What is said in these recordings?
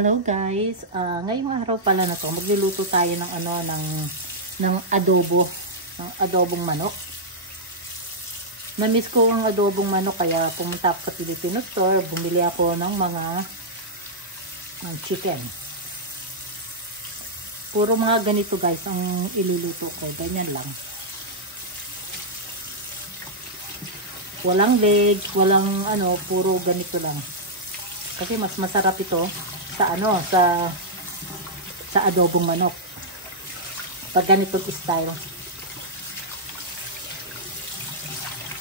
Hello guys, ngayong araw pala na to, magluluto tayo ng ng adobo, ng adobong manok. Na-miss ko ang adobong manok kaya pumunta ako sa Filipino store, bumili ako ng chicken. Puro mga ganito guys ang iluluto ko, ganyan lang. Walang leg, walang puro ganito lang. Kasi mas masarap ito sa adobong manok. Pag ganitong style.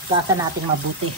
Gasa natin mabuti.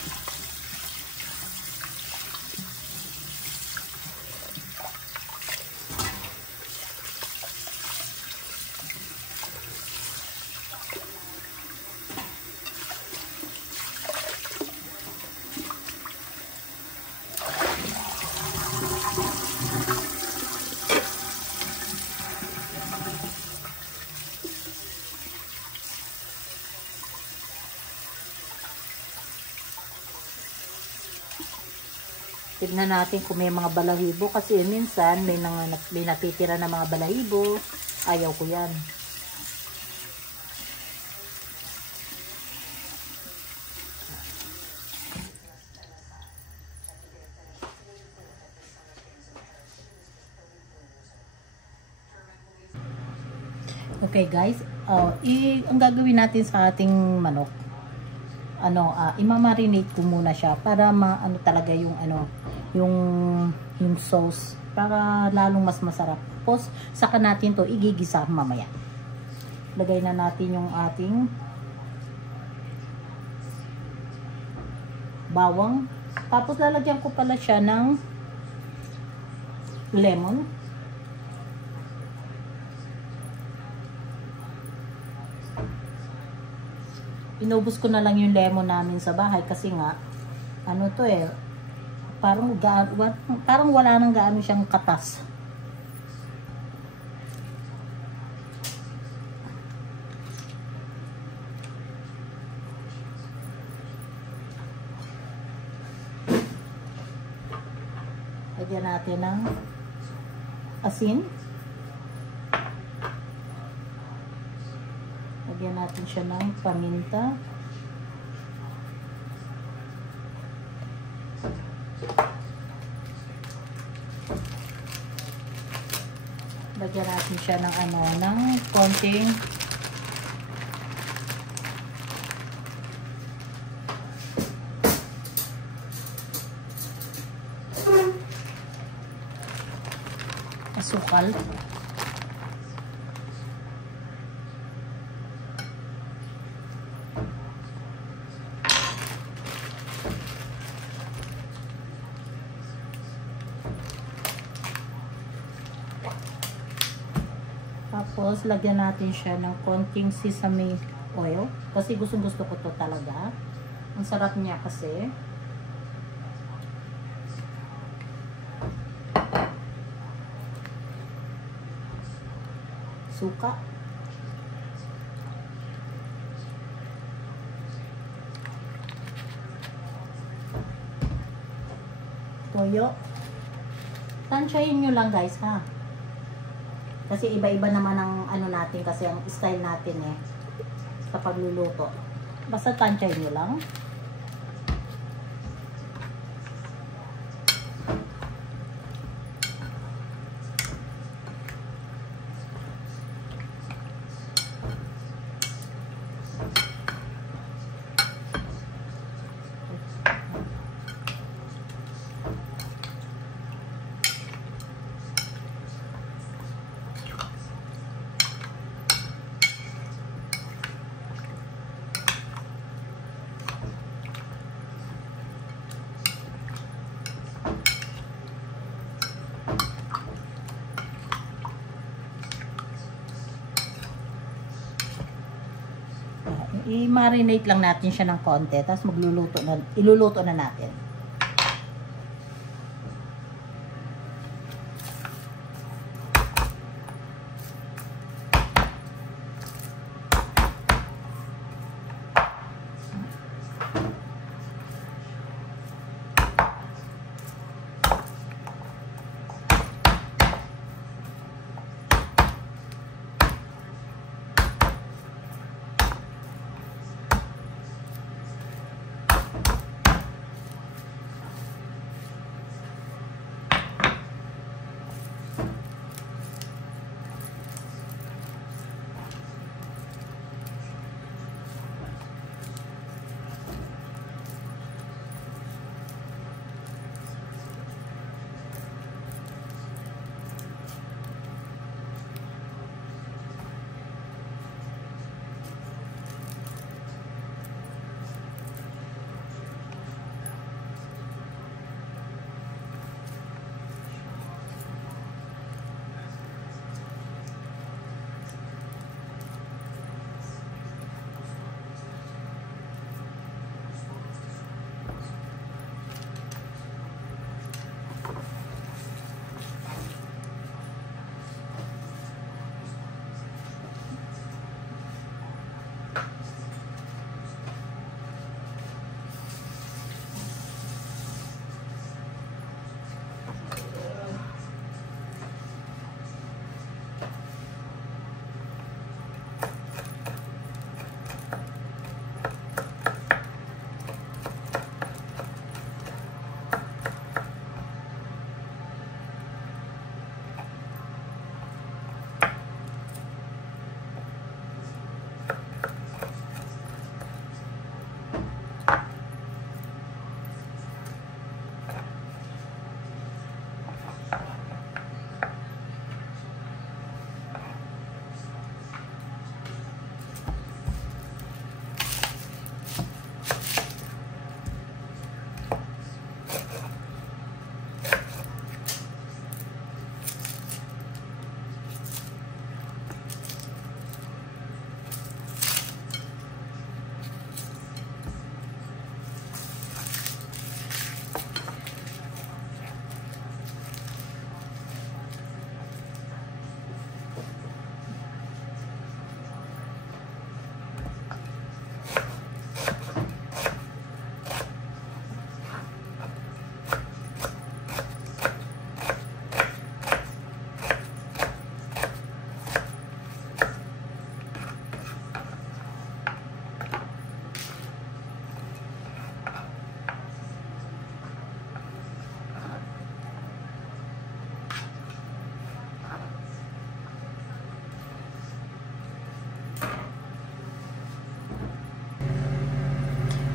Tignan natin kung may mga balahibo kasi minsan may natitira na mga balahibo. Ayaw ko yan. Okay guys, ang gagawin natin sa ating manok, imamarinate ko muna siya para talaga yung sauce para lalong mas masarap. Tapos saka natin to igigisa mamaya. Lagay na natin yung ating bawang. Tapos lalagyan ko pala siya ng lemon. Inubos ko na lang yung lemon namin sa bahay kasi nga parang wala nang gaano siyang katas. Lagyan natin ng asin. Lagyan natin siya ng paminta. Lagyan natin siya ng konting asukal. Tapos, lagyan natin siya ng konting sesame oil. Kasi gustong-gusto ko to talaga. Ang sarap niya kasi. Suka. Toyo. Tansyahin nyo lang guys ha. Kasi iba-iba naman ang natin kasi ang style natin sa pagluluto. Basta tansyahin nyo lang. I-marinate lang natin siya ng konti, tapos iluluto na natin.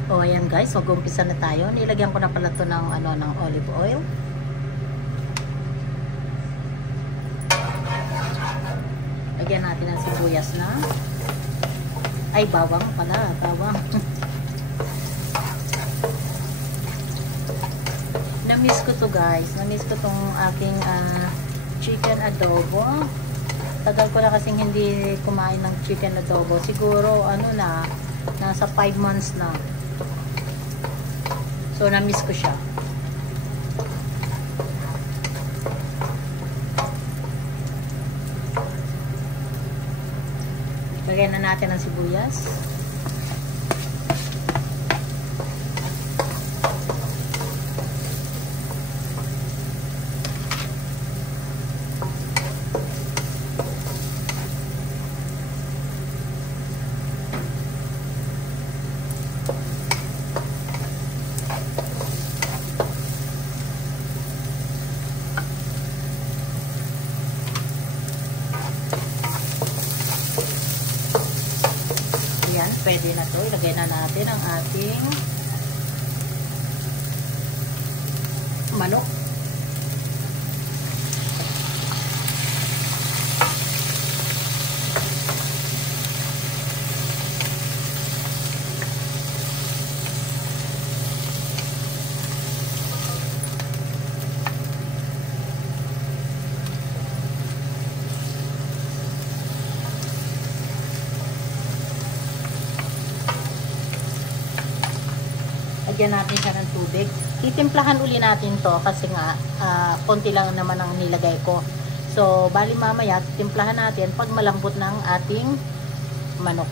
O, ayan guys, mag-umpisa na tayo. Nilagyan ko na pala ito ng, ng olive oil. Lagyan natin ng sibuyas na. Ay, bawang pala. Bawang. Na-miss ko to guys. Na-miss ko tong aking chicken adobo. Tagal ko na kasing hindi kumain ng chicken adobo. Siguro, nasa 5 months na. So, na-miss ko siya. Lagyan na natin ang sibuyas. Pwede na to. Ilagay na natin ang ating manok. Lagyan natin siya ng tubig. Titimplahan uli natin to kasi nga konti lang naman ang nilagay ko. So, bali mamaya titimplahan natin pag malambot ng ating manok.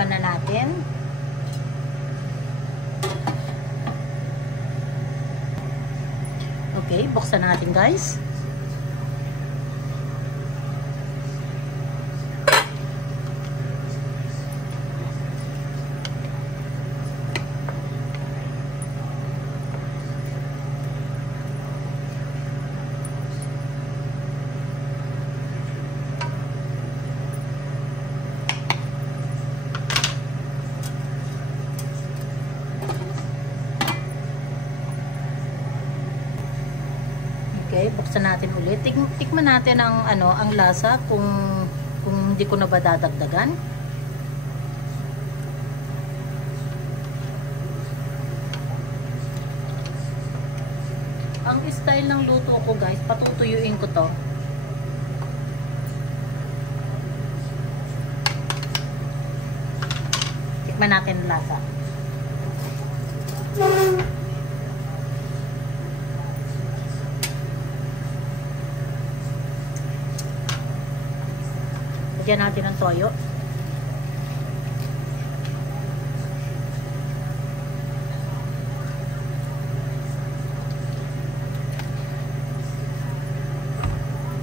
Na natin. Okay, buksan natin guys. Okay, buksan natin ulit. Tikman natin ang ang lasa kung hindi ko na ba dadagdagan. Ang style ng luto ko guys, patutuyuin ko to. Tikman natin ang lasa. Lagyan natin ng toyo.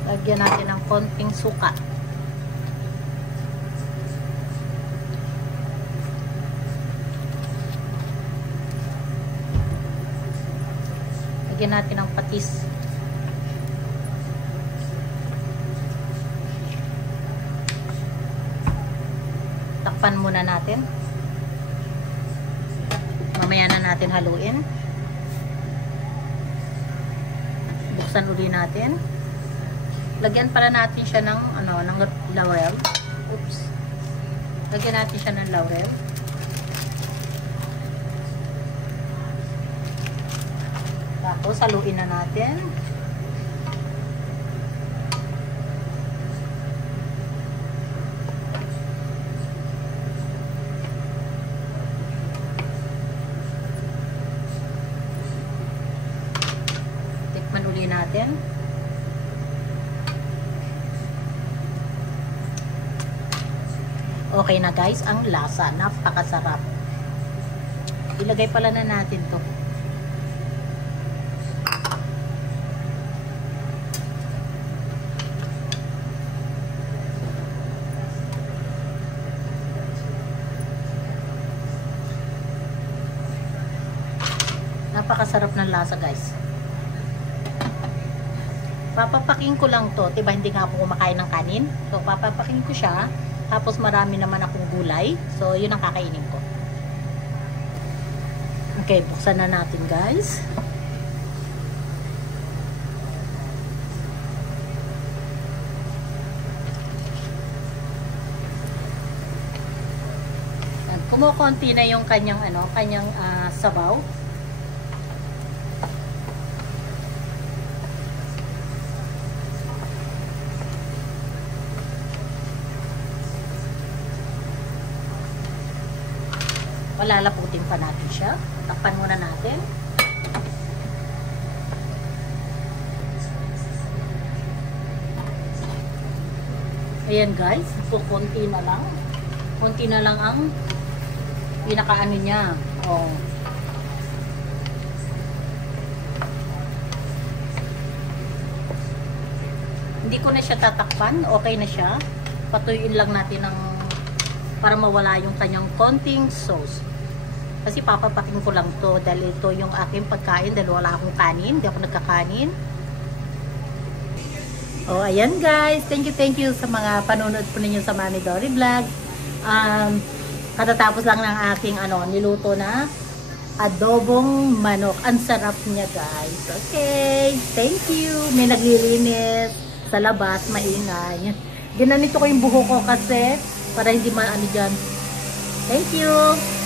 Lagyan natin ng konting suka. Lagyan natin ng patis. Takpan muna natin. Mamaya na natin haluin. Buksan uli natin. Lagyan pala natin siya ng ng laurel. Oops. Lagyan natin siya ng laurel. Tapos haluin na natin. Tikman uli natin. Okay na guys, ang lasa, napakasarap. Ilagay pala na natin to. Napakasarap ng lasa guys. Papapaking ko lang to, diba hindi nga ako kumakain ng kanin. So papapaking ko siya. Tapos marami naman akong gulay. So, yun ang kakainin ko. Okay, buksan na natin guys. Kumukonti na yung kanyang sabaw. Palalaputin pa natin siya. Takpan muna natin. Ayan guys. So, konti na lang. Konti na lang ang pinakaano niya. Oh. Hindi ko na siya tatakpan. Okay na siya. Patuyuin lang natin ng para mawala yung kanyang konting sauce. Kasi papapaking ko lang to dahil ito yung aking pagkain dahil wala akong kanin. Hindi ako nagkakanin. Oh, ayan guys. Thank you sa mga panonood po ninyo sa Mami Dory Vlog. Katatapos lang ng aking niluto na adobong manok. Ang sarap niya guys. Okay. Thank you. May naglilinis sa labas. Maingay. Ginanito ko yung buho ko kasi para hindi maano dyan. Thank you!